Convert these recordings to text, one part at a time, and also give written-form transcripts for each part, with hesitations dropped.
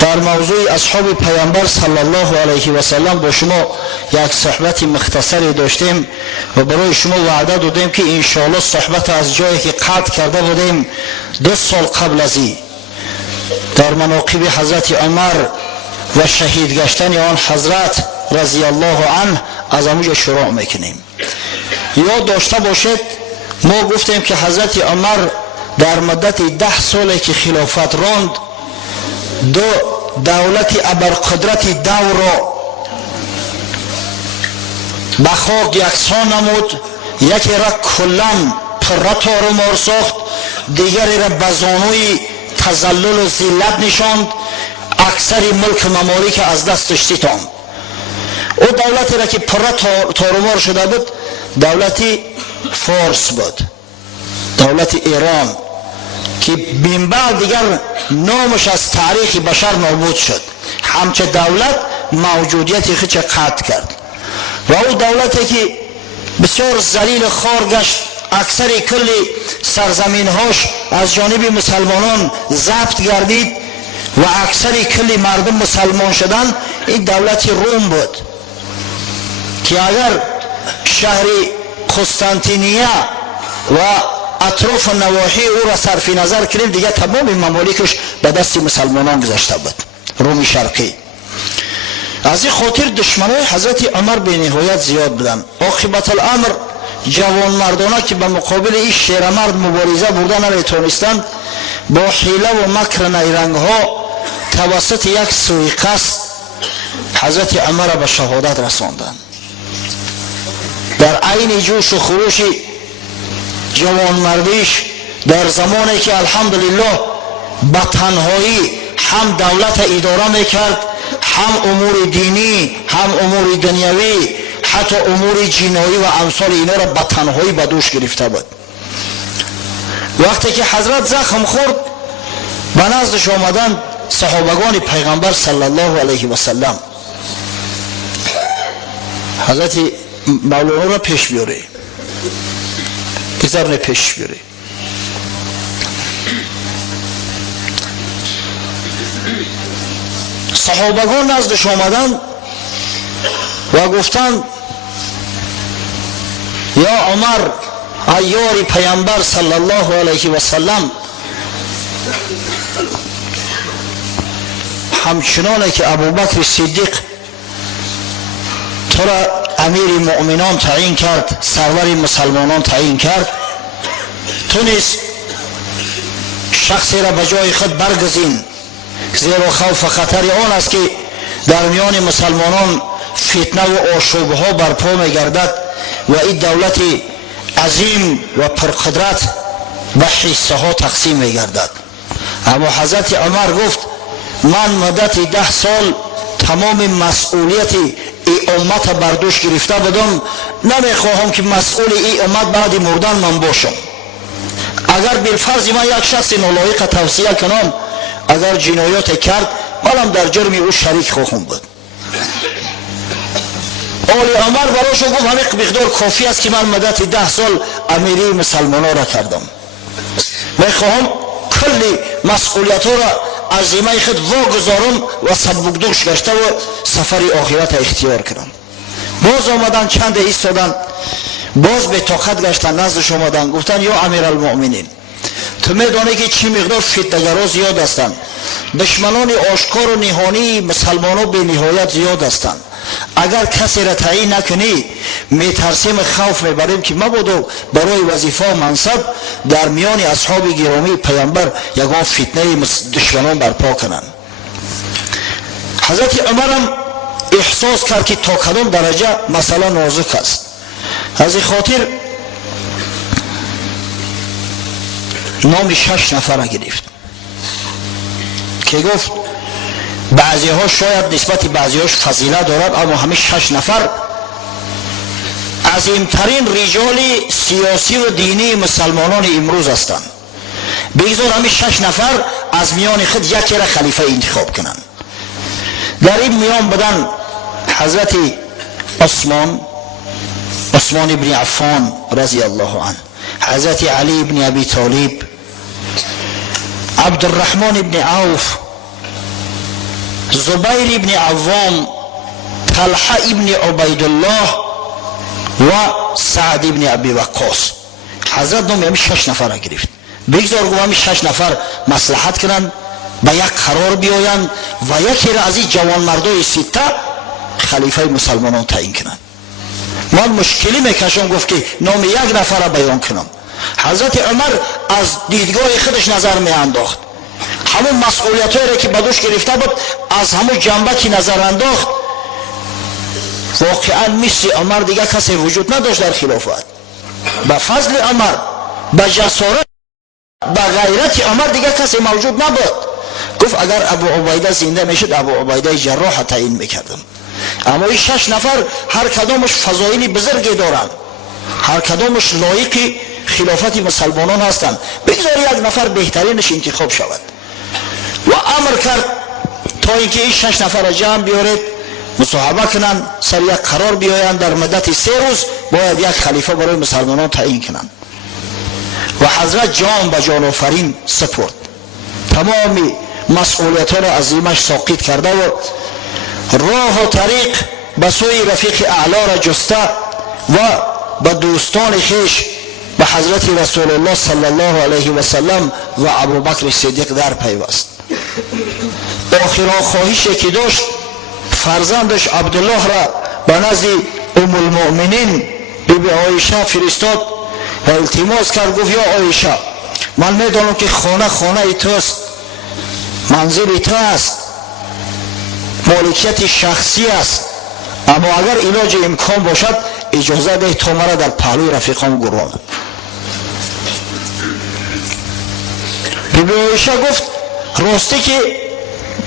در موضوع اصحاب پیامبر صلی الله علیه و سلم با شما یک صحبت مختصری داشتیم و برای شما وعده دادیم که انشاءالله صحبت از جایی که قطع کرده بودیم 2 سال قبل از این در مناقب حضرت عمر و شهید گشتن آن حضرت رضی الله عنه از اونجا شروع میکنیم. یاد داشته باشید ما گفتیم که حضرت عمر در مدت 10 سالی که خلافت راند 2 دولت ابرقدرت دور را به خاک یکسان نمود. یکی را کلن پره تارمار ساخت، دیگری را به زانوی تذلل و ذلت نشاند، اکثر ملک ممالک از دستش ستاند. او دولتی را که پره تارمار شده بود دولت فارس بود، دولت ایران که بین بعد دیگر نامش از تاریخ بشر نابود شد. همچه دولت موجودیت خودش قطع کرد و او دولتی که بسیار ذلیل خوار گشت، اکثر کل سرزمین هاش از جانب مسلمانان ضبط گردید و اکثر کل مردم مسلمان شدن، این دولت روم بود که اگر شهر قسطنطینیه و اطراف نواحی او را صرف نظر کنیم دیگه تمام ممالکش به دست مسلمانان گذشته بود، روم شرقی. از این خاطر دشمنای حضرت عمر به نهایت زیاد بودن. عاقبت الامر جوان مردانه که به مقابل این شیرمرد مبارزه بردن نمیتونستند، با حیله و مکر نیرنگ ها توسط یک سوءقصد حضرت عمر به شهادت رساندند. در عین جوش و خروش جوان مردیش در زمانی که الحمدلله به تنهایی هم دولت اداره میکرد، هم امور دینی، هم امور دنیوی، حتی امور جنایی و امثال اینا را به تنهایی به دوش گرفته بود. وقتی که حضرت زخم خورد به نزدش آمدند صحابگان پیغمبر صلی الله علیه و سلم. حضرت مولانا را پیش بیاره، بذار پیش بیاره. صحابگان نزدش آمدند و گفتند یا عمر ای یار پیامبر صلی الله علیه و سلم، همچنانه که ابوبکر صدیق تو را امیر مؤمنان تعیین کرد، سرور مسلمانان تعیین کرد، تو نیز شخصی را به جای خود برگزین، زیرا خوف خطر آن است که در میان مسلمانان فتنه و آشوب ها برپا می گردد و این دولت عظیم و پرقدرت به حصه ها تقسیم می گردد. اما حضرت عمر گفت من مدت 10 سال تمام مسئولیت ای امت بر دوش گرفته بودم، نمیخواهم که مسئول ای امت بعد مردن من باشم. اگر بالفرض من یک شخص نالایق توصیه کنم، اگر جنایات کرد منم در جرم او شریک خواهم بود. آل عمر براشو گفت همین مقدار کافی است که من مدت 10 سال امیری مسلمانان را کردم، میخواهم کلی مسئولیت را از ذمه خود واگذارم و سبکدوش گشته و سفر آخرت اختیار کنم. باز آمدن چند ایستادن، باز به طاقت گشتن نزدش آمدن، گفتن یا امیر المؤمنین تو میدانی که چی مقدار فتنه‌گرا زیاد هستند، دشمنان آشکار و نهانی مسلمانان به نهایت زیاد هستند، اگر کسی را تعیین نکنی میترسیم خوف میبریم که مبادا برای وظیفه و منصب در میان اصحاب گرامی پیامبر یگان فتنه دشمنان برپا کنند. حضرت عمر هم احساس کرد که تا کدام درجه مسئله نازک است. از این خاطر نام 6 نفر گرفت که گفت بعضی ها شاید نسبت بعضی هاش فضیلت دارد، اما همه 6 نفر عظیمترین رجال سیاسی و دینی مسلمانان امروز هستند. بگذار همه 6 نفر از میان خود یکی را خلیفه انتخاب کنند. در این میان بودن حضرت عثمان ابن عفان رضی الله عنه، حضرت علی ابن ابی طالب، عبدالرحمن ابن عوف، زبیر ابن عوام، طلحه ابن عبیدالله و سعد ابن ابی وقاص. حضرت نام همین 6 نفر گرفت. بگذار گویم همین 6 نفر مصلحت کنند به یک قرار بیایند و یکی را از این جوان مردای سته خلیفه مسلمانان تعیین کنند. من مشکلی میکشم گفت که نام یک نفر را بیان کنم. حضرت عمر از دیدگاه خودش نظر میانداخت، همون مسئولیتایی را که به دوش گرفته بود از همون جنبه که نظر انداخت. واقعا مثل عمر دیگه کسی وجود نداشت در خلافت. به فضل عمر، به جسارت، به غیرت عمر دیگه کسی موجود نبود. گفت اگر ابو عبیده زنده میشد ابو عبیده جراح تعیین میکردم. اما این 6 نفر هر کدامش فضایل بزرگی دارند، هر کدامش لایق خلافت مسلمانان هستند. بگذار یک نفر بهترینش انتخاب شود و امر کرد تا اینکه این 6 نفر را جمع بیارید، مصاحبه کنند، سر یک قرار بیایند در مدت 3 روز باید یک خلیفه برای مسلمانان تعیین کنند. و حضرت جان به جان آفرین سپرد، تمام مسئولیت را از ذمه‌اش ساقط کرده و راه و طریق به سوی رفیق اعلی را جسته و به دوستان خویش به حضرت رسول الله صلی الله علیه و سلم و ابوبکر صدیق در پیوست. آخرین خواهشی که داشت فرزندش عبدالله را به نزد ام المؤمنین بیبی عایشه فرستاد و التماس کرد. گفت یا عایشه، من میدانم که خانه توست، منزل تو است، مالکیت شخصی است، اما اگر علاج امکان باشد اجازه ده تا مرا در پهلوی رفیقام گرانم. بیبی عایشه گفت راستی که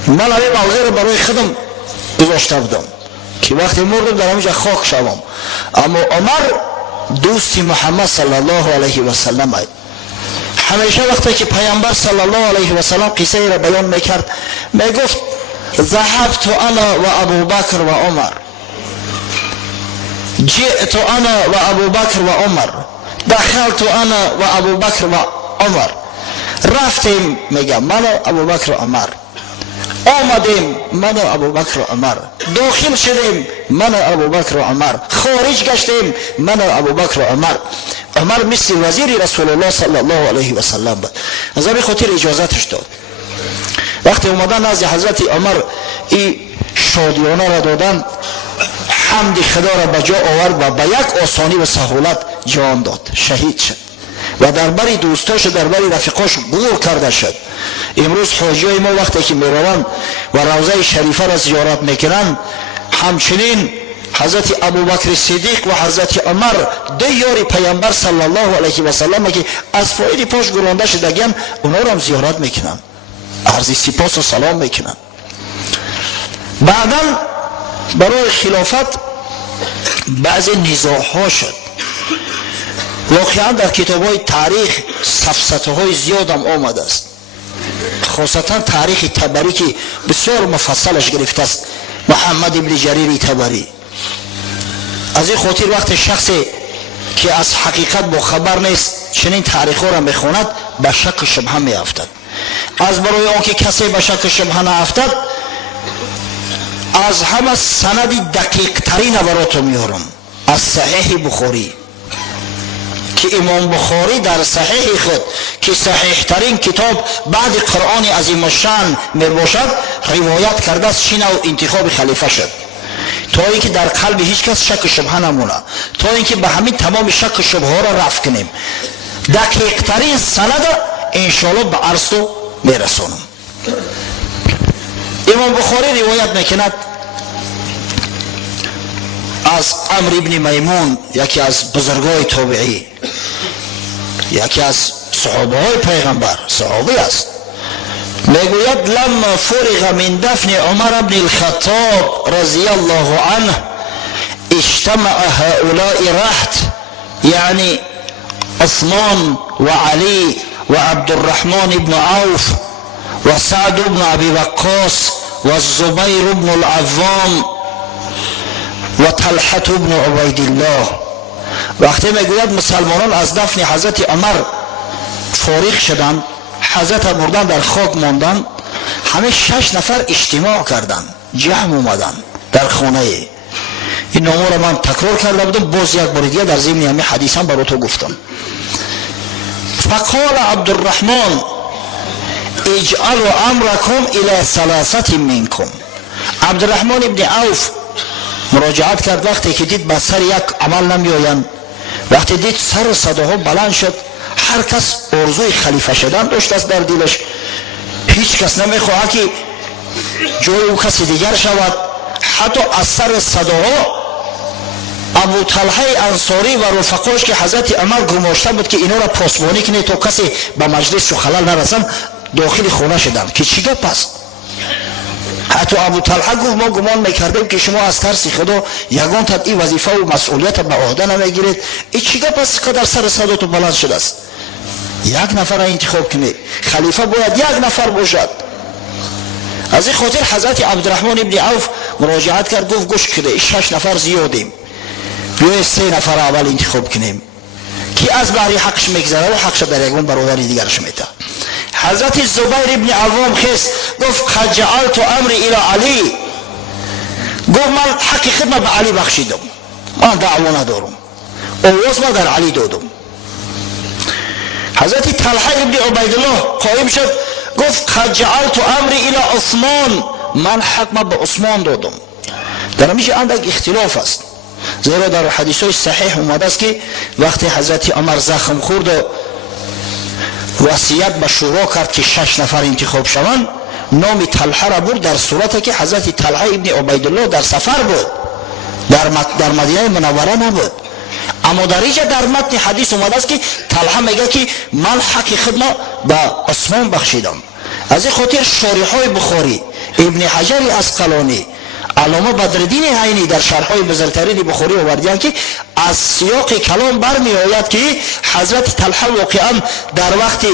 من همین موضوع را برای خودم گذاشته بودم که وقتی مردم در همینجا خاک شوم، اما عمر دوستی محمد صلی الله علیه و سلم است. همیشه وقتی که پیامبر صلی الله علیه و سلم قصه را بیان میکرد میگفت ذهبت انا و ابوبکر و عمر، جئت انا و ابوبکر و عمر، دخلت انا و ابوبکر و عمر. رفتیم میگم من و ابوبکر و عمر، آمدیم من و ابوبکر و عمر، داخل شدیم من و ابوبکر و عمر، خارج گشتیم من و ابوبکر و عمر. عمر مثل وزیر رسول الله صلی الله علیه و سلم بود، از همین خاطر اجازتش داد. وقتی اومدن نزد حضرت عمر این شادیانه را دادن، حمد خدا را به جا آورد و به یک آسانی و سهولت جان داد، شهید شد و در بری دوستاش و در بری رفیقاش گور کرده شد. امروز حاجیای ما وقتی که میروند و روضه شریفه را زیارت میکنند، همچنین حضرت ابوبکر صدیق و حضرت عمر دو یار پیامبر صلی الله علیه و سلم که از فاید پاش گرانده شدگان، اونا را هم زیارت میکنند، عرض سپاس و سلام میکنند. بعدا برای خلافت بعض نزاع‌ها شد. واقعا در کتاب‌های تاریخ سفسطه‌های زیاد هم آمده است، خاصتا تاریخ طبری که بسیار مفصلش گرفته است، محمد ابن جریر طبری. از این خاطر وقت شخصی که از حقیقت با خبر نیست چنین تاریخ را میخواند به شک و شبهه میافتد. از برای آنکه کسی به شک و شبهه نافتد، از همه سند دقیق ترین براتون میارم از صحیح بخاری که امام بخاری در صحیح خود که صحیح ترین کتاب بعد قرآن عظیم الشان می باشد روایت کرده است، چین و انتخاب خلیفه شد تا اینکه در قلب هیچ کس شک و شبهه نمونه، تا اینکه به همین تمام شک و شبهه را رفع کنیم. دقیق ترین سند انشاءالله به عرض میرسونم. امام بخاری روایت میکند از عمرو ابن میمون، یکی از بزرگای تابعی، یکی از صحابه های پیغمبر، صحابی است، میگوید لما فرغ من دفن عمر بن الخطاب رضی الله عنه اجتمع هؤلاء رهط، یعنی عثمان و علی و عبدالرحمن بن عوف و سعد بن ابی وقاص و الزبیر بن العوام و طلحه بن عبیدالله. وقتی میگوید مسلمانان از دفن حضرت عمر فارغ شدند، حضرت مردن در خاک ماندند، همه 6 نفر اجتماع کردن، جمع اومدن در خانه. این نامه را من تکرار کرده بودم، باز یک بار دیگه در ضمن همین حدیث هم برای تو گفتم. فقال عبدالرحمن اجعلوا امرکم الی 3 منکم. عبدالرحمن ابن عوف مراجعت کرد، وقتی که دید به سر یک عمل نمیآیند، وقتی دید سر صداها بلند شد، هر کس آرزوی خلیفه شدن داشت است در دلش، هیچ کس نمیخواهد که جای او کسی دیگر شود. حتی از سر صداها ابو طلحه انصاری و رفقاش که حضرت عمر گماشته بود که اینا را پاسبانی کنه تا کسی به مجلس و خلل نرسن، داخل خانه شدن که چی گپ است. حتی ابو طلحه گفت ما گمان میکردیم که شما از ترس خدا یگان تد این وظیفه و مسئولیت به عهده نمیگیرید. این چی گپ است که در سر صداتو بلند شده است؟ یک نفر را انتخاب کنید، خلیفه باید یک نفر باشد. از این خاطر حضرت عبدالرحمن ابن عوف مراجعت کرد، گفت گوش کنید 6 نفر زیادیم، بیایید 3 نفر اول انتخاب کنیم که از بحری حقش میگذره و حقش در یگان برادر دیگرش میده. حضرت زبیر ابن عوام خست، گفت قد جعلت امری الی علی. گفت من حق خدمت به علی بخشیدم، من دعوا ندارم، آواز ما در علی دادم. حضرت طلحه ابن عبیدالله قائم شد، گفت قد جعلت امری الی عثمان، من حق ما به عثمان دادم. در همیشه اندک اختلاف است، زیرا در حدیث های صحیح اومده است که وقتی حضرت عمر زخم خورد و وصیت به شورا کرد که 6 نفر انتخاب شوند، نام طلحه را برد در صورتی که حضرت طلحه ابن عبیدالله در سفر بود، در مدینه منوره نبود. اما در اینجا در متن حدیث اومده است که طلحه میگه که من حق خدمت به عثمان بخشیدم. از این خاطر شارحای بخاری، ابن حجر عسقلانی، علامه بدرالدین عینی در شرحهای بزرگترین بخاری آوردند که از سیاق کلام برمی آید که حضرت طلحه واقعا در وقت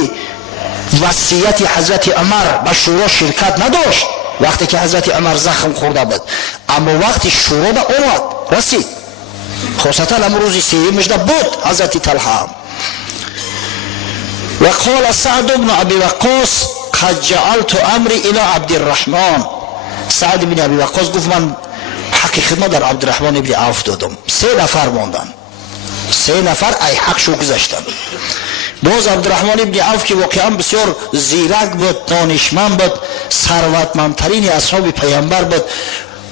وصیت حضرت عمر به شورا شرکت نداشت، وقتی که حضرت عمر زخم خورده بود، اما وقتی شورا به آمد رسید، خاصتا امروز سیمش بود حضرت طلحه. و قال سعد بن ابی وقاص قد جعلت امری الی عبدالرحمن. سعد بن ابی وقاص گفت من حق خدمت در عبدالرحمن ابن عوف دادم. 3 نفر ماندن، 3 نفر ای حق شو گذاشتن. باز عبدالرحمن ابن عوف که واقعا بسیار زیرک بود، دانشمند بود، ثروتمندترین اصحاب پیامبر بود.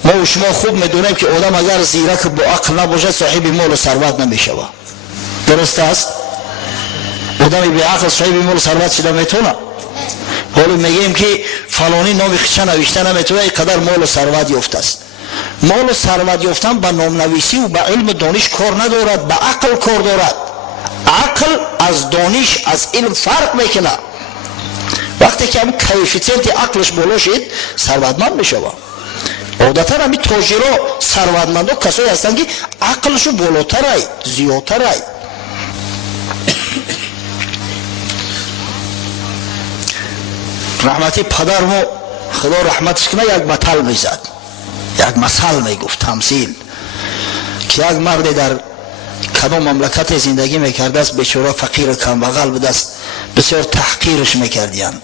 ما و شما خوب میدونیم که آدم اگر زیرک با عقل نباشه صاحب مال و ثروت نمیشود. درست است؟ آدم بی عقل صاحب مال و ثروت شده میتونه؟ حالا میگیم که فلانی نام خچه نوشته نمیتونه، اینقدر مال و ثروت یافته است. مال و ثروت یافتن به نام نویسی و به علم دانش کار ندارد، به عقل کار دارد. عقل از دانش از علم فرق میکنه. وقتی که هم کوفیشنت عقلش بالا شد ثروتمند میشود. عادتا همین تاجرها ثروتمندا کسایی هستند که عقلشون بالاتره، زیادتره. رحمتی پدرمو خدا رحمتش کنه یک مثل میزد، یک مثل میگفت، تمثیل، که یک مرد در کدام مملکت زندگی میکرده است، بیچاره فقیر کم بغل بود است، بسیار تحقیرش میکردیان،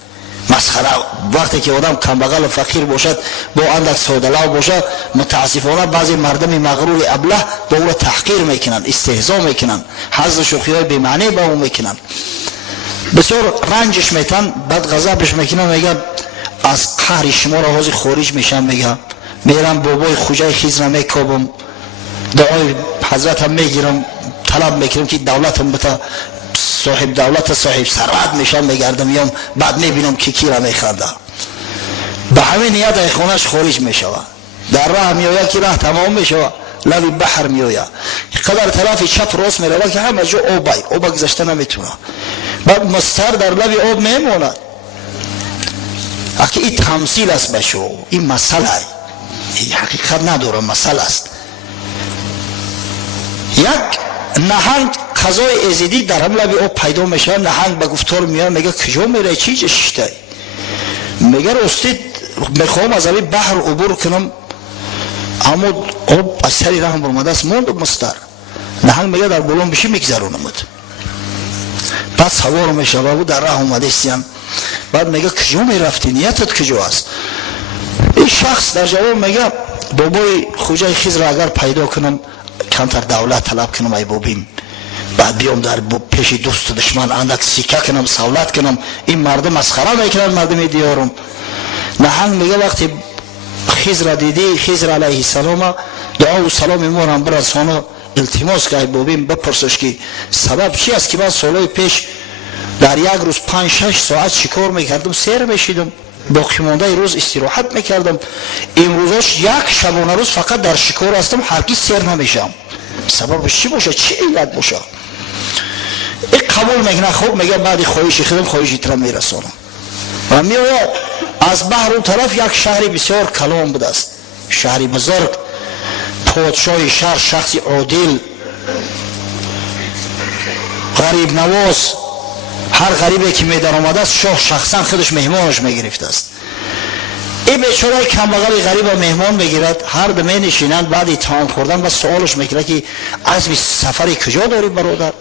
مسخره. وقتی که آدم کم بغل و فقیر باشد، با اندک ساده لوح باشد، متاسفانه بعضی مردم مغرور ابله با او را تحقیر میکنن، استهزا میکنن، حظ شوخی‌های بی معنی با او میکنن، بسیار رنجش میتن، بعد غضبش میکنن، میگن از قهر شما را حاضر خارج میشم، میگم میرم بابای خوجای خیز را میکابم، دعای حضرت هم میگیرم، طلب میکنم که دولتم بتا، صاحب دولت صاحب ثروت میشم، میگردم میام، بعد میبینم که کی را میخرده. به همین نیت از خونش خارج میشود، در راه میآید که راه تمام میشود، لبی بحر میآید، قدر طرف چپ راست میرود که همه جا آب گذشته نمیتونه، بعد مستر در لب آب میماند. اگه این تمثیل است بشو، این مسئله، این حقیقت نداره، مسئله است. یک نهنگ غذای ازیدی در هم لب آب پیدا میشه، نهنگ به گفتار میاد، میگه کجا میره، چی جشته؟ میگه راستی میخوام از این بحر عبور کنم، اما آب از سری راه برمده است، موند مستر. نهنگ میگه در بلون بشی میگذرونمت. بعد سوار میشه و در راه اومده استیم، بعد میگه کجا میرفتی، نیتت کجا است؟ این شخص در جواب میگه بابای خوجای خضر اگر پیدا کنم کمتر دولت طلب کنم ای بابیم، بعد بیام در پیش دوست و دشمن اندک سیکه کنم سولت کنم، این مردم مسخره میکنن مردم دیارم. نهنگ میگه وقتی خضر دیدی، خضر علیه السلام دعا و سلام ما را برسانه، التماس که ای بابیم بپرسش که سبب چی است که من سالهای پیش در یک روز 5-6 ساعت شکار میکردم، سیر میشیدم، باقی مانده روز استراحت میکردم، امروزش یک شبانه روز فقط در شکار هستم، هرگز سیر نمیشم، سببش چی باشه، چی علت باشه؟ این قبول میکنه. خوب میگه بعد خواهش خودم خواهشی ترا میرسانم. و میآید از بحر اون طرف یک شهری بسیار کلان بود است، شهری بزرگ، پادشاه شهر شخصی عادل، غریب نواز، هر غریبی که می در آمده است شاه شخصا خودش مهمانش میگرفته است. این بیچاره کمبغل غریب مهمان میگیرد، هر دو می نشینند، بعد طعام خوردن و سوالش میکنه که عزم سفری کجا داری برادر؟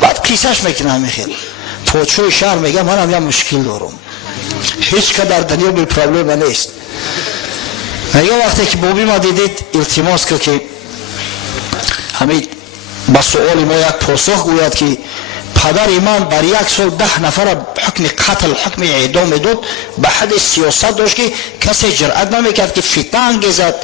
بعد قصهش میکنه میخیل. پادشاه شهر میگه من هم یه مشکل دارم، هیچ که در دنیا بی پرابلم نیست. میگه وقتی که بابی ما دیدید التماس که همین با سوال ما یک پاسخ گوید که پدر من بر یک سال 10 نفر حکم قتل، حکم اعدام داد، به حد سیاست داشت که کسی جرأت نمیکرد که فتنه انگیزد.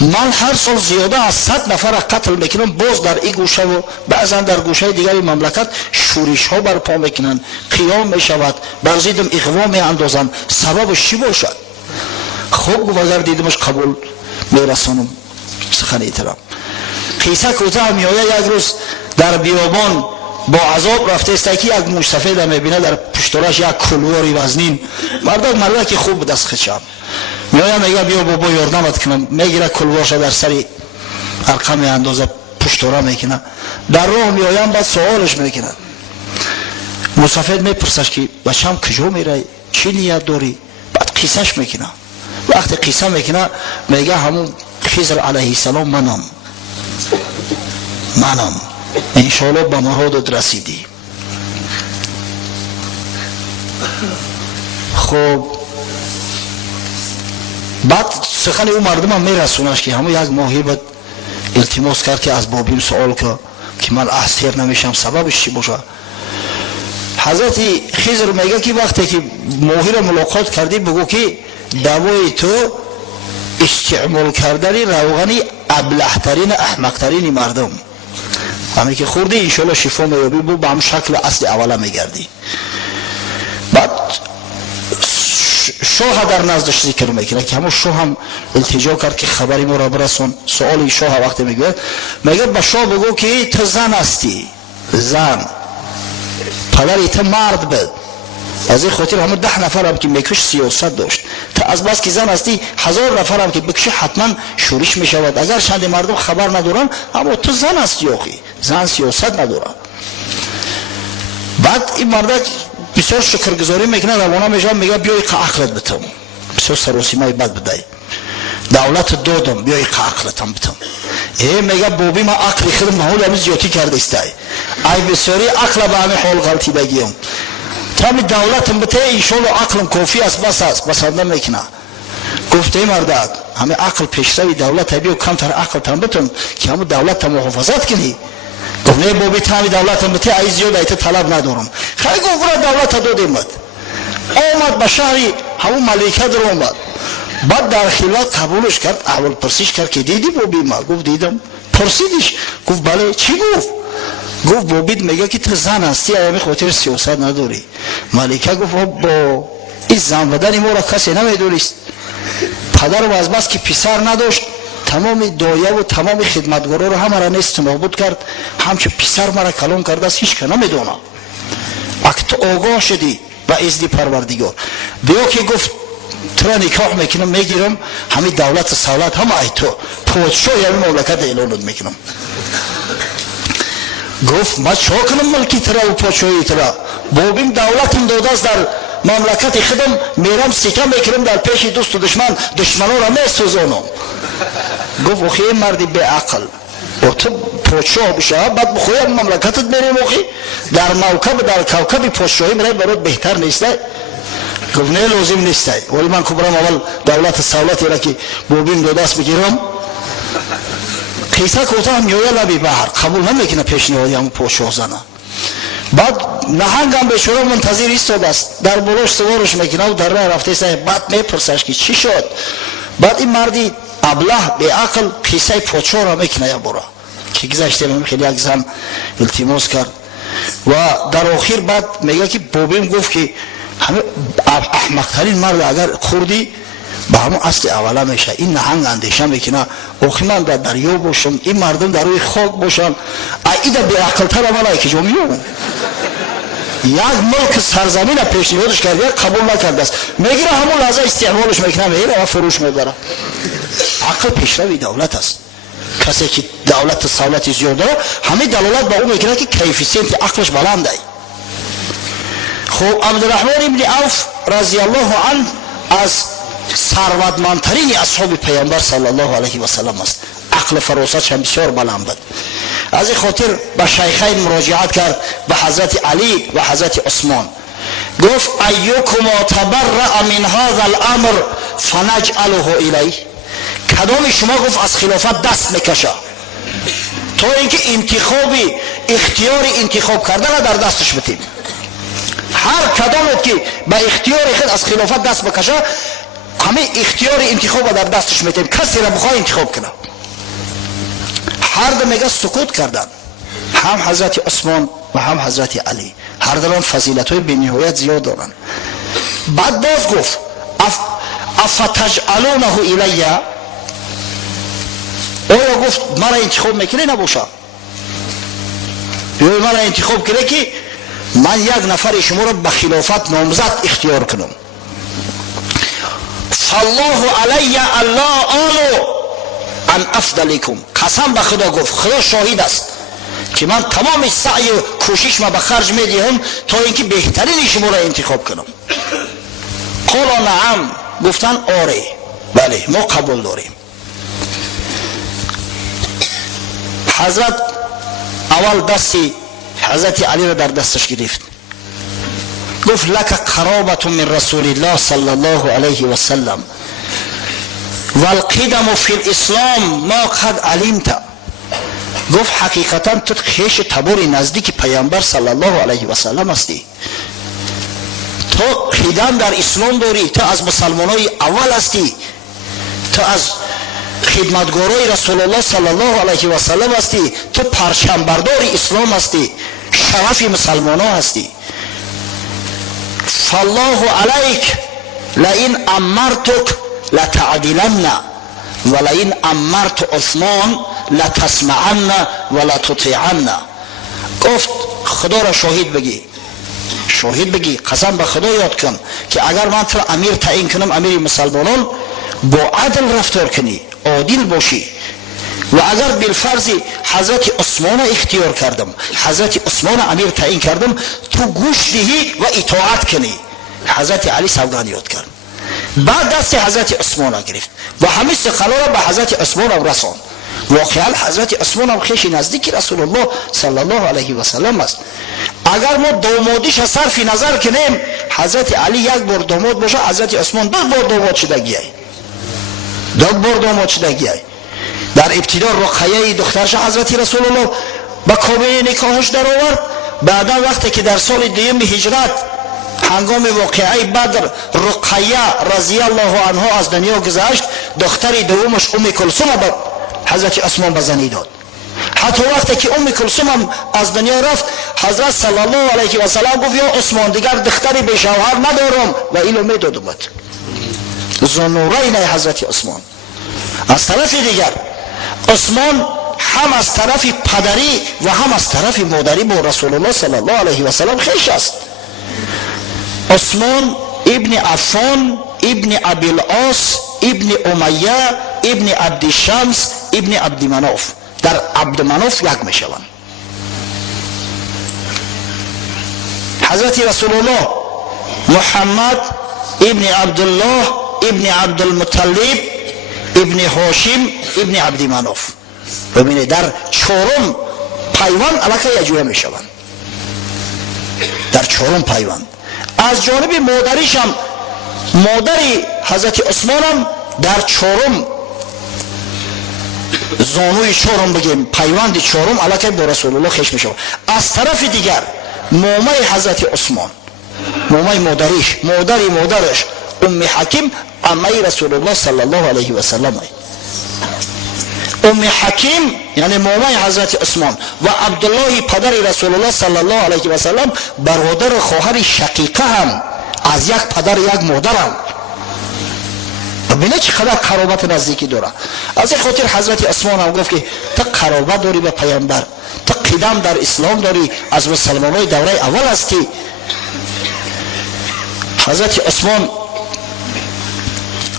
من هر سال زیاده از 100 نفر قتل میکنم، باز در این گوشه و بعضا در گوشه دیگری مملکت شورش ها برپا میکنن، قیام میشود، بر ضدم اغوا میاندازند، سببش چی باشد؟ خوب اگر دیدمش قبول میرسانم سخن احترام. قصه کوتاه میآید. یک روز در بیابان با عذاب رفته است که یک موش سفید میبینه، در پشتورش یک کلواری وزنین، مردک که خوب دست خچم میآید میگه بیا بابا یاردمت کنم، میگیره کلوارش در سری حلقه میاندازه، پشتوره میکنه، در راه میآیم، بعد سوالش میکنه. مسافر میپرسش که بچم کجا میره، چی نیت داری؟ بعد قصهش میکنه. وقتی قصه میکنه میگه همون خضر علیه السلام منم انشاءالله به مرادت رسیدی. خب بعد سخن او مردم هم میرسونش که همون یک ماهی بعد التماس کرد که از بابیم سوال که من اسیر نمیشم، سببش چی باشه؟ حضرت خضر میگه که وقتی که ماهی را ملاقات کردی بگو که دوای تو استعمال کردن روغنی ابلهترین احمقترین مردم، همه که خوردی انشاءالله شفا میابی، بو به هم شکل اصل اوله میگردی. بعد شاه در نزدش ذکر میکنه که همون شاه هم التجا کرد که خبری ما را برسون. سؤال شاه وقتی میگه به شاه بگو که تو زن هستی، زن، پدر تو مرد بود، از این خاطر همون 10 نفر هم که میکش سیاست داشت، تا از بس که زن هستی 1000 نفر هم که بکشی حتما شورش میشود، اگر چند مردم خبر ندارن اما تو زن هستی، آخی زن سیاست نداره. بعد این مردک بسیار شکرگزاری میکنه، روانه میگه بیای که عقلت بتم، بسیار سراسیمه بد بدهی، دولت دادم بیای که عقلتم بتم. میگه بابی ما عقل خودم محول همین زیادی کرده استای، ای بسیاری عقل به همین حال غلطی بگیم، تامی دولتم بته انشالله عقلم کافی است، بس است، بس نمیکنه. گفته مردک همه عقل پیشروی دولت بیو کمتر عقل تم بتم که همون دولت محافظت کنی. گفت نه بابی تامی دولتم بته ای زیاد ایت طلب ندارم. خیلی گفت دولت دادیم آمد به شهری همون ملکه در آمد، بعد در خلوت قبولش کرد، اول پرسیش کرد که دیدی بابی ما؟ گفت دیدم. پرسیدش؟ گفت بله. چی گفت؟ گفت بابید میگه که تو زن هستی، ایمی خاطر سیاست نداری. ملکه گفت با این زن بدن ما را کسی نمیدونست، پدر و از بس که پسر نداشت تمام دایه و تمام خدمتگارا رو همه را نیست نابود کرد، همچه پسر مرا کلان کرده است هیچ که نمیدونه. اگه تو آگاه شدی و ازدی پروردگار بیا که گفت تو را نکاح میکنم میگیرم، همین دولت سالت هم ای تو پادشاه همین مملکت اعلانت میکنم. گفت ما چه کنم ملکی ترا و پادشاهی ترا؟ بابیم دولتم داده است در مملکت خودم، میرم سکه میکنم در پیش دوست و دشمنان را میسوزانم. گفت اخی مردی به عقل و تو پادشاه بشه بعد بخوی مملکتت میریم، اخی در موکب در کوکب پادشاهی میره برات بهتر نیسته؟ گفت نه لازم نیست، ولی من کبرم اول دولت سولتی را که بوبیم دو دست بگیرم. قیصه کوتاه میویه لبی بحر قبول نمیکنه پیشنهادی همون پوشو زنه. بعد نهنگ هم بیچاره منتظر ایستاده است، در بلوش سوارش میکنه و در راه رفته است. بعد میپرسش که چی شد؟ بعد این مردی ابله به عقل قیصه پوچو را میکنه یا برا که گذشته خیلی یک زن التماس کرد و در آخر بعد میگه که بوبیم گفت که همه احمقترین مرد اگر خوردی به همون اصل اوله میشه. این نهنگ اندیشه میکنه آخی من در دریا باشم، این مردم در روی خاک باشن، ایده بی عقلتر عمله که جامیو یک ملک سرزمین پیشنهادش کرده قبول نکرده است، میگیره همون لحظه استعمالش میکنه میره و فروش میبره. عقل پیشروی دولت است. کسی که دولت سولت زیاد داره همه دلالت به اون میکنه که کیفیسینت عقلش بلنده. خب عبدالرحمن ابن عوف رضی الله عنه از ثروتمندترین اصحاب پیامبر صلی الله علیه و سلم است. عقل فراستش هم بسیار بلند بود. از این خاطر به شیخین مراجعت کرد، به حضرت علی و حضرت عثمان. گفت ایکما تبرأ من هذا الامر فنجعله الیه. کدام شما گفت از خلافت دست میکشه تا اینکه انتخابی اختیار انتخاب کردن در دستش بتیم. هر کدامت که به اختیار خود از خلافت دست بکشه همه اختیار انتخاب در دستش میتیم، کسی را بخواه انتخاب کنه. هر دو میگه سکوت کردن، هم حضرت عثمان و هم حضرت علی، هر دو فضیلت های بی نهایت زیاد دارن. بعد باز گفت افتجعلونه الیه، آیا گفت مرا انتخاب میکنی نباشه، یا مرا انتخاب کنه که من یک نفر شما را به خلافت نامزد اختیار کنم. فالله علی الله آلو ان افضلکم، قسم به خدا گفت، خدا شاهد است که من تمام سعی و کوشش ما به خرج میدهم تا اینکه بهترین شما را انتخاب کنم. قال نعم، گفتن آره بله ما قبول داریم. حضرت اول دستی حضرت علی را در دستش گرفت، گفت لک قرابت من رسول الله صلی الله علیه و سلم والقدم فی الاسلام ما قد علمت. گفت حقیقتا تو خیش تبور نزدیک پیامبر صلی الله علیه و سلم هستی، تو قدم در اسلام داری، تو از مسلمانای اول هستی، تو از خدمتگارای رسول الله صلی الله علیه و سلم هستی، تو پرچم بردار اسلام هستی، شرف مسلمان ها هستی. فالله علیک لئن امرتک لتعدلن ولئن امرت عثمان لتسمعن ولتطیعن. گفت خدا را شاهد بگی، شاهد بگی، قسم به خدا یاد کن که اگر من تو امیر تعیین کنم، امیر مسلمانان، با عدل رفتار کنی، عادل باشی. و اگر بالفرض حضرت عثمان اختیار کردم، حضرت عثمان امیر تعیین کردم، تو گوش دهی و اطاعت کنی. حضرت علی سوگند یاد کرد. بعد دست حضرت عثمان گرفت و همه سخلا را به حضرت عثمان رساند. واقعا حضرت عثمان هم خیش نزدیک رسول الله صلی الله علیه و سلم است. اگر ما دامادیش صرف نظر کنیم، حضرت علی یک بار داماد باشه، حضرت عثمان دو بار داماد شدگی ای، دو بار داماد شدگی ای. در ابتدا رقیه دخترش حضرت رسول الله با کابینه نکاحش در آورد. بعدا وقتی که در سال دوم هجرت هنگام واقعه بدر رقیه رضی الله عنها از دنیا گذشت، دختر دومش ام کلثوم به حضرت عثمان بزنی داد. حتی وقتی که ام کلثوم هم از دنیا رفت، حضرت صلی الله علیه و سلم گفت یا عثمان دیگر دختری به شوهر ندارم و اینو میداد بود. ذوالنورین حضرت عثمان. از طرف دیگر عثمان هم از طرف پدری و هم از طرف مادری با رسول الله صلی الله علیه و سلم خویش است. عثمان ابن عفان ابن ابی العاص ابن امیه ابن عبد شمس ابن عبد مناف، در عبد مناف یک میشوند. حضرت رسول الله محمد ابن عبدالله ابن عبدالمطلب ابن هاشم ابن عبد مناف. ببینید در چهارم پیوند علاقه یجوه میشوند، در چهارم پیوند. از جانب مادریش هم مادری حضرت عثمان هم در چهارم زانوی چهارم بگیم پیوند چهارم علاقه با رسول الله خش میشه. از طرف دیگر مامه حضرت عثمان، مامه مادرش ام حکیم عمه رسول الله صلی الله علیه و سلم. ام حکیم یعنی مامه حضرت عثمان و عبدالله پدر رسول الله صلی الله علیه و سلم برادر خواهر شقیقه هم از یک پدر یک مادرم. ببینه چقدر قرابت نزدیکی داره. از این خاطر حضرت عثمان هم گفت که تو قرابت داری به پیامبر، تو قدم در اسلام داری، از مسلمانای دوره اول هستی. حضرت عثمان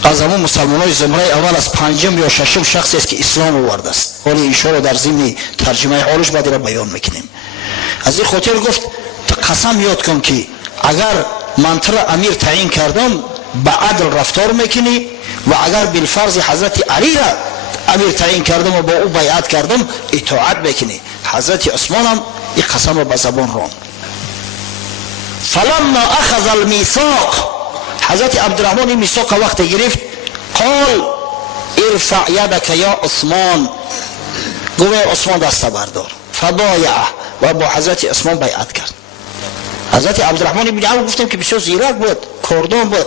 از همون مسلمانای زمره اول از پنجم یا ششم شخصی است که اسلام آورده است. ولی این رو در ضمن ترجمه حالش بعد را بیان میکنیم. از این خاطر گفت تو قسم یاد کن که اگر من تو را امیر تعیین کردم به عدل رفتار میکنی و اگر بالفرض حضرت علی را امیر تعیین کردم و با او بیعت کردم اطاعت میکنی. حضرت عثمان هم این قسم را به زبان راند. فلما اخذ المیثاق، حضرت عبدالرحمن این میثاق وقت گرفت، قال ارفع یدک یا عثمان، گوه عثمان دست بردار. فبایعه و با حضرت عثمان بیعت کرد. حضرت عبدالرحمن بن عوف گفتم که بسیار زیرک بود، کردان بود.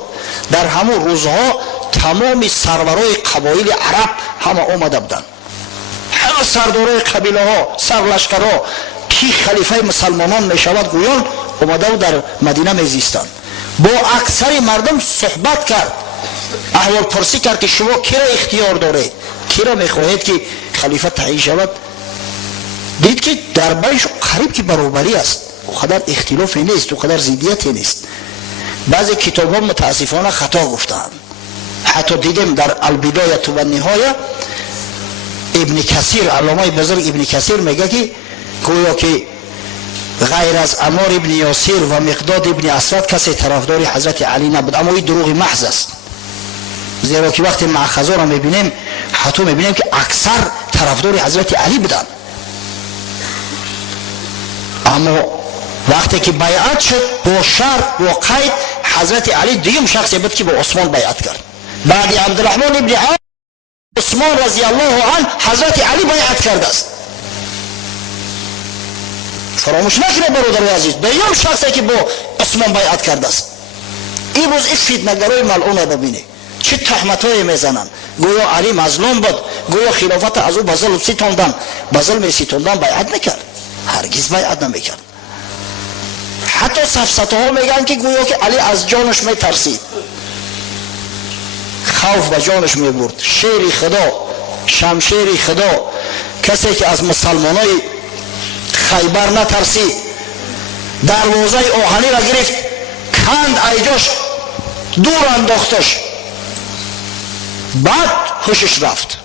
در همون روزها تمام سرورای قبایل عرب همه آمده بودند. همه سردارای قبیله ها، سرلشکرها کی خلیفه مسلمانان می شود گویان آمده و در مدینه می زیستند. با اکثر مردم صحبت کرد، احوال پرسی کرد که شما کی را اختیار دارید، کی را می خواهید که خلیفه تعیین شود. دید که در بینش قریب که برابری است، اونقدر اختلافی نیست، اونقدر ضدیتی نیست. بعضی کتاب ها متاسفانه خطا گفتند. حتی دیدیم در البدایه و النهایه ابن کثیر، علامه بزرگ ابن کثیر میگه که گویا که غیر از عمار ابن یاسر و مقداد ابن اسود کسی طرفدار حضرت علی نبود. اما این دروغ محض است، زیرا که وقتی مأخذها را میبینیم حتی میبینیم که اکثر طرفدار حضرت علی بودند. اما وقتی که بیعت شد با شرط و قید، حضرت علی دیگه شخصی بود که با عثمان بیعت کرد. بعد عبدالرحمن ابن عوف عثمان رضی الله عنه حضرت علی بیعت کرده است. فراموش نکنید برادر عزیز، دیگه شخصی که با عثمان بیعت کرده است. این روز این فتنه‌گرای ملعون ببینید چه تهمت‌هایی میزنند. گویا علی مظلوم بود، گویا خلافت از او به ظلم ستاندن، به ظلم ستاندن بیعت نکرد، هرگز بیعت نمیکرد. حتی سفسطه‌ها میگن که گویا که علی از جانش میترسید، خوف به جانش میبرد. شیر خدا، شمشیر خدا، کسی که از مسلمانای خیبر نترسید، دروازه آهنی را گرفت، کند ایجاش، دور انداختش، بعد هوشش رفت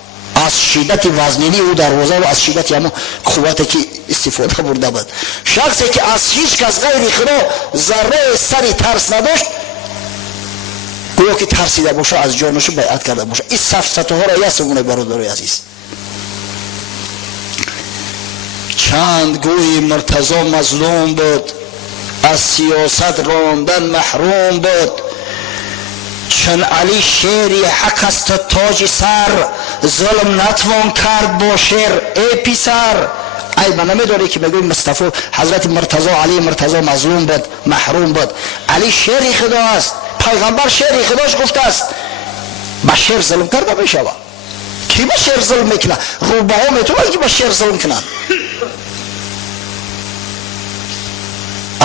از شدت وزنینی او دروازه و از شدت همون قوتی که استفاده برده بود. شخصی که از هیچ کس غیر خدا ذره سری ترس نداشت، گویا که ترسیده باشه از جانش بیعت کرده باشه. این سفسطه ها را یسمونه برادر عزیز. چند گوی مرتضی مظلوم بود، از سیاست راندن محروم بود. چون علی شیر حق است تاج سر، ظلم نتوان کرد با شیر. ای پسر، ای من نمیداری که بگوی مصطفی حضرت مرتضی علی مرتضی مظلوم بود، محروم بود. علی شیر خدا است، پیغمبر شیر خداش گفته است با شیر ظلم کرده میشود. کی با شیر ظلم میکنه؟ روبه ها میتونن که با شیر ظلم کنن.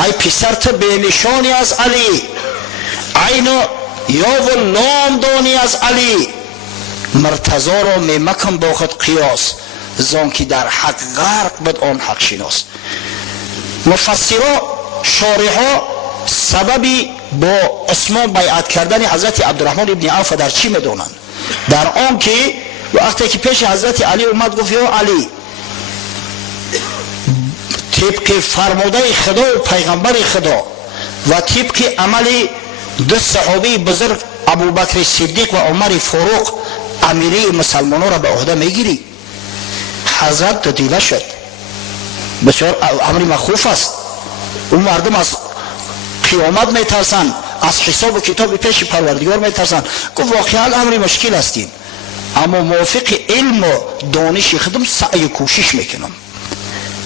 ای پسر تو بینشانی از علی، عین یا و لام دانی از علی. مرتضی را میمکن با خود قیاس، زان که در حق غرق بود آن حق شناس. مفسرا شارحا سببی با عثمان بیعت کردن حضرت عبدالرحمن ابن عوف در چی میدونند؟ در آن که وقتی که پیش حضرت علی اومد گفت یا علی، طبق فرموده خدا و پیغمبر خدا و طبق عمل دو صحابی بزرگ ابوبکر صدیق و عمر فاروق امیری مسلمانان را به عهده میگیری؟ حضرت دیده شد، بسیار امری مخوف است. اون مردم از قیامت میترسن، از حساب و کتاب پیش پروردگار میترسن. گفت واقعا امر مشکل هستین، اما موافق علم و دانش خودم سعی و کوشش میکنم.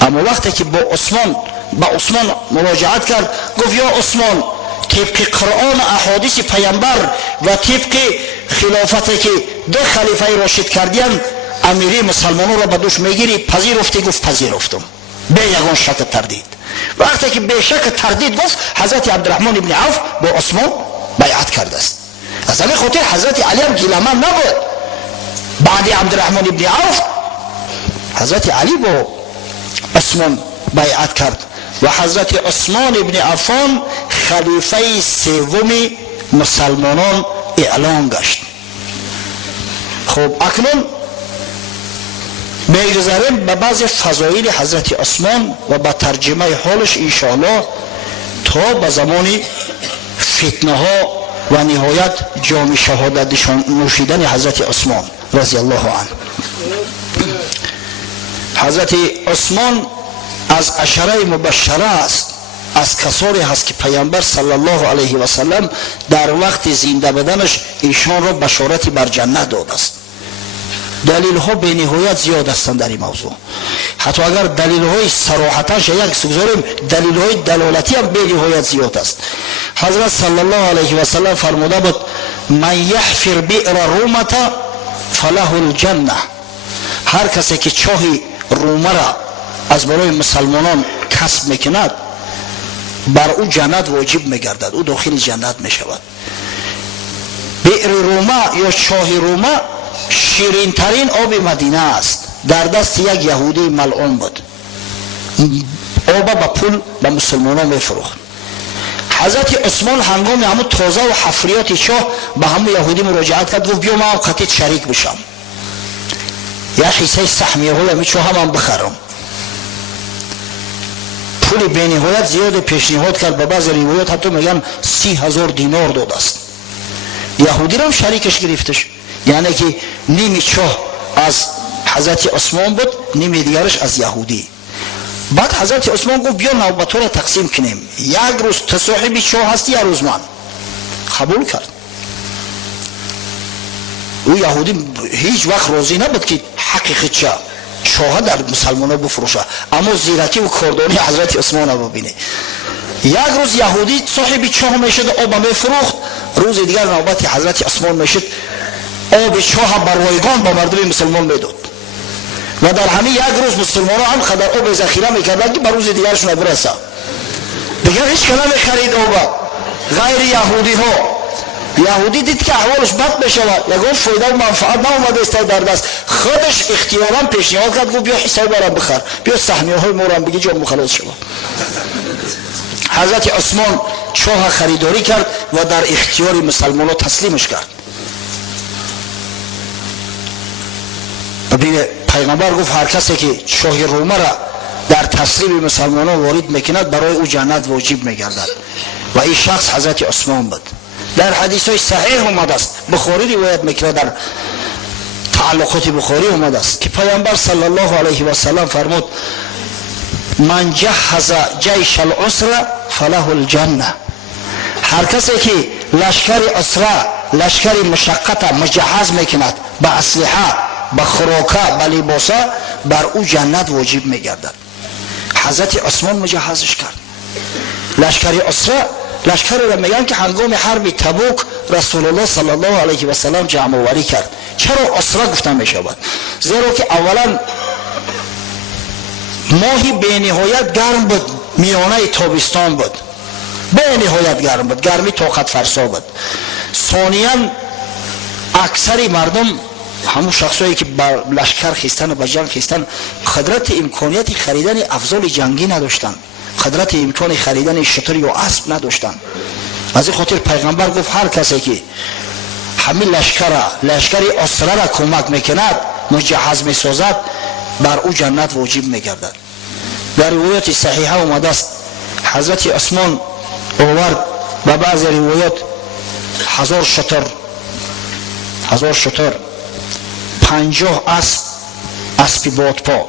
اما وقتی که با عثمان مراجعت کرد، گفت یا عثمان، طبق قرآن احادیث پیامبر و طبق خلافتی که دو خلیفه راشد کردین امیری مسلمانان را به دوش میگیری، پذیرفتی؟ گفت پذیرفتم به یگان شک تردید. وقتی که به شک تردید گفت، حضرت عبدالرحمن ابن عوف با عثمان بیعت کرده است. از همین خاطر حضرت علی هم گیلمن نبود. بعد عبدالرحمن ابن عوف حضرت علی با عثمان بیعت کرد و حضرت عثمان ابن عفان خلیفه سوم مسلمانان اعلام گشت. خب اکنون میگذاریم به بعض فضایل حضرت عثمان و به ترجمه حالش انشاءالله تا به زمان فتنه ها و نهایت جام شهادت نوشیدن حضرت عثمان رضی الله عنه. حضرت عثمان از عشره مبشره است، از کسانی هست که پیامبر صلی الله علیه و سلم در وقت زنده بودنش ایشان را بشارتی بر جنت داده است. دلیل ها به نهایت زیاد هستند در این موضوع. حتی اگر دلیل های صراحتش یک سگذاریم، دلیل های دلالتی هم به نهایت زیاد است. حضرت صلی الله علیه و سلم فرموده بود من یحفر بئر رومه فله الجنه. هر کسی که چاه رومه را از برای مسلمانان کسب میکند، بر او جنت واجب میگردد، او داخل جنت میشود. بئر رومه یا چاه رومه شیرین ترین آب مدینه است. در دست یک یهودی ملعون بود، آب با پول به مسلمانان میفروخت. حضرت عثمان هنگام همون تازه و حفریات چاه به همون یهودی مراجعت کرد، گفت بیا من قطعت شریک بشم، یا حصه سهمیه های همی چاه هم بخرم. پول به نهایت زیاد پیشنهاد کرد. به بعض روایات حتی میگن 30,000 دینار داد است. یهودی را هم شریکش گرفتش، یعنی که نیمی چاه از حضرت عثمان بود، نیمی دیگرش از یهودی. بعد حضرت عثمان گفت بیا نوبت را تقسیم کنیم، یک روز تو صاحب چاه هستی، یک روز من. قبول کرد. او یهودی هیچ وقت راضی نبود که حقیقت چاه در مسلمانان بفروشه، اما زیرکی و کاردانی حضرت عثمان را ببینه. یک روز یهودی صاحب چاه میشد، آب میفروخت، روز دیگر نوبت حضرت عثمان میشد، آب چاه بر رایگان با مردم مسلمان میداد و در همین یک روز مسلمان ها هم خدر آب ذخیره میکردن که بر روز دیگرشون برسه. دیگر هیچ کنه میخرید آب غیر یهودی ها. یهودی دید که احوالش بد میشود، یگان فایده و منفعت ناومده است در دست، خودش اختیارا پیشنهاد کرد، گفت بیا حساب برام بخر، بیا سهمیه های ما رو بگی جام خلاص شود. حضرت عثمان چاه خریداری کرد و در اختیار مسلمان ها تسلیمش کرد. ببین پیغمبر گفت هر کسی که چاه رومه را در تسلیم مسلمان ها وارد میکند، برای او جنت واجب میگردد و این شخص حضرت عثمان بود. در حدیث های صحیح اومده است، بخاری روایت میکنه، در تعلقات بخاری اومده است که پیامبر صلی الله علیه و سلم فرمود من جهز جیش العسره فله الجنه. هر کسی که لشکر اسره، لشکر مشقت مجهز میکند به اسلحه، به خوراکه، به لباسه، بر او جنت واجب میگردد. حضرت عثمان مجهزش کرد. لشکر اسره لشکر را میگن که هنگام حرب تبوک رسول الله صلی الله علیه و سلم جمع آوری کرد. چرا اسره گفته می شود؟ زیرا که اولا ماهی به نهایت گرم بود، میانه تابستان بود، به نهایت گرم بود، گرمی طاقت فرسا بود. ثانیاً اکثر مردم، همون شخصایی که بر لشکر خیستن و به جنگ خیستن، قدرت امکانیت خریدن افضل جنگی نداشتند، قدرت امکان خریدن شتر یا اسب نداشتند. از این خاطر پیغمبر گفت هر کسی که همین لشکر اسره را کمک میکند، مجهز میسازد، بر او جنت واجب میگردد. در روایت صحیحه اومده است حضرت عثمان آورد و بعض روایات 1000 شتر 50 اسب بادپا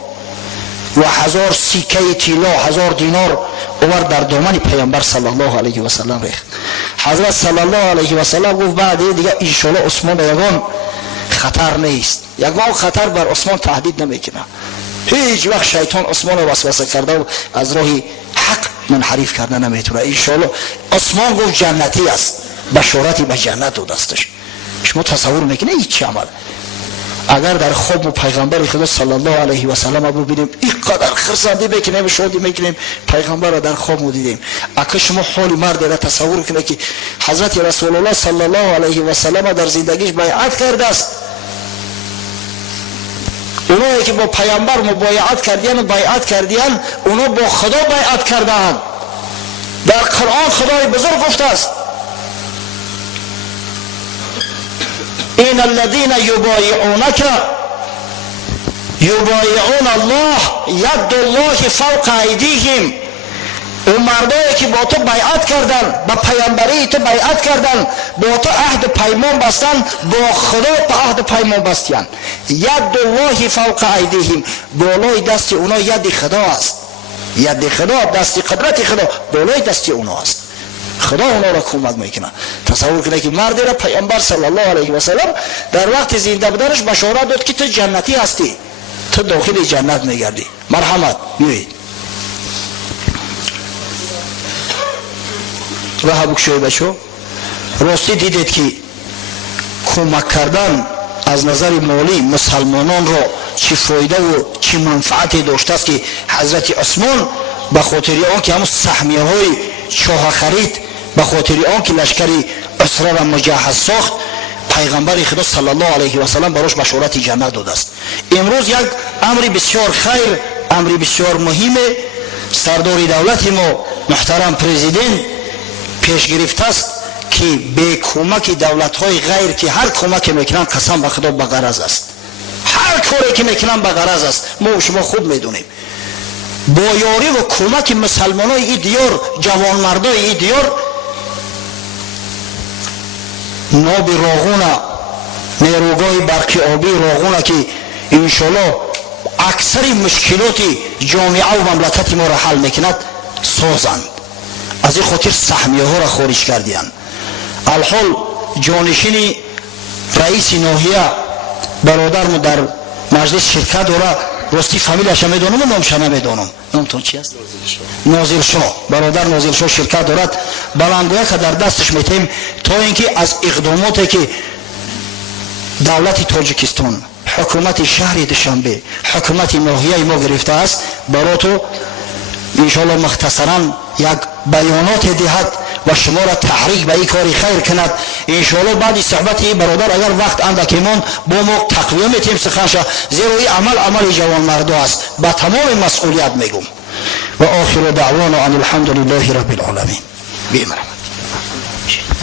و 1000 سکه طلا، 1000 دینار آورد در دامن پیامبر صلی الله علیه و سلم ریخت. حضرت صلی الله علیه و سلم گفت بعد دیگه ان شاء الله عثمان یگان خطر نیست، یگان خطر بر عثمان تهدید نمیکنه. هیچ وقت شیطان عثمان رو وسوسه کرده و از راه حق منحرف کرده نمیتونه. ان شاء الله عثمان گفت جنتی است، بشارتی به جنت دو دستش. شما تصور میکنه هیچ عمل اگر در خواب پیغمبر خدا صلی الله علیه و سلم رو ببینیم اینقدر خرسندی میکنیم شادی میکنیم پیغمبر رو در خواب دیدیم. اگه شما حال مرد را تصور کنید که حضرت رسول الله صلی الله علیه و سلم در زندگیش بیعت کرده است، اونایی که با پیامبر مبایعت کردیان اونا با خدا بیعت کردند. در قرآن خدای بزرگ گفته است این الذين يبايعونك يبايعون الله يد الله فوق ایدیهم. اون مردایی که با تو بیعت کردن، با پیامبری تو بیعت کردن، با تو عهد پیمان بستن، با خدا به عهد پیمان بستن. ید الله فوق ایدیهم، بالای دست اونا ید خدا است. ید خدا، دست قدرت خدا بالای دست اونا است. خدا اونا را کمک میکنه. تصور کنه که مردی را پیامبر صلی الله علیه و سلم در وقت زنده بودنش بشارت داد که تو جنتی هستی، تو داخل جنت میگردی. مرحمت میوید راه بکشوی بچو. راستی دیدید که کمک کردن از نظر مالی مسلمانان را چی فایده و چی منفعتی داشته است که حضرت عثمان به خاطر آن که همون سهمیه های چاه خرید، به خاطر آن که لشکری اسره و مجهز ساخت، پیغمبر خدا صلی الله علیه و سلم براش بشارت جنت داده است. امروز یک امر بسیار خیر، امر بسیار مهم سردار دولت ما محترم پرزیدنت پیش گرفته است که به کمک دولت های غیر که هر کمک میکنن قسم به خدا به غرض است، هر کاری که میکنن به غرض است. ما و شما خوب میدونیم با یاری و کمک مسلمان های ای دیار، جوان مردای ای دیار، ناب راغونه، نیروگاه برقی آبی راغونه که انشالله اکثر مشکلات جامعه و مملکت ما را حل میکند سازند. از این خاطر سهمیه ها را خارج کردیان. الحال جانشین رئیس ناحیه برادرم در مجلس شرکت داره، راستی فامیلش میدونم و نامش نمیدونم. نامتون چی است؟ ناظر شاه. برادر ناظر شاه شرکت دارد. بلندگویی که در دستش میتیم تا اینکه از اقداماتی که دولت تاجیکستان، حکومت شهر دوشنبه، حکومت ناحیه ما گرفته است براتو انشاءالله مختصرا یک بیانات دهد و شما را تحریک به این کاری خیر کند. انشاءالله بعد صحبت برادر اگر وقت اندکی ماند با ما تقویه میتیم سخنش، زیرا این عمل جوان مردا است. با تمام مسئولیت میگم و آخر دعوانا ان الحمد لله رب العالمین. بیمرم.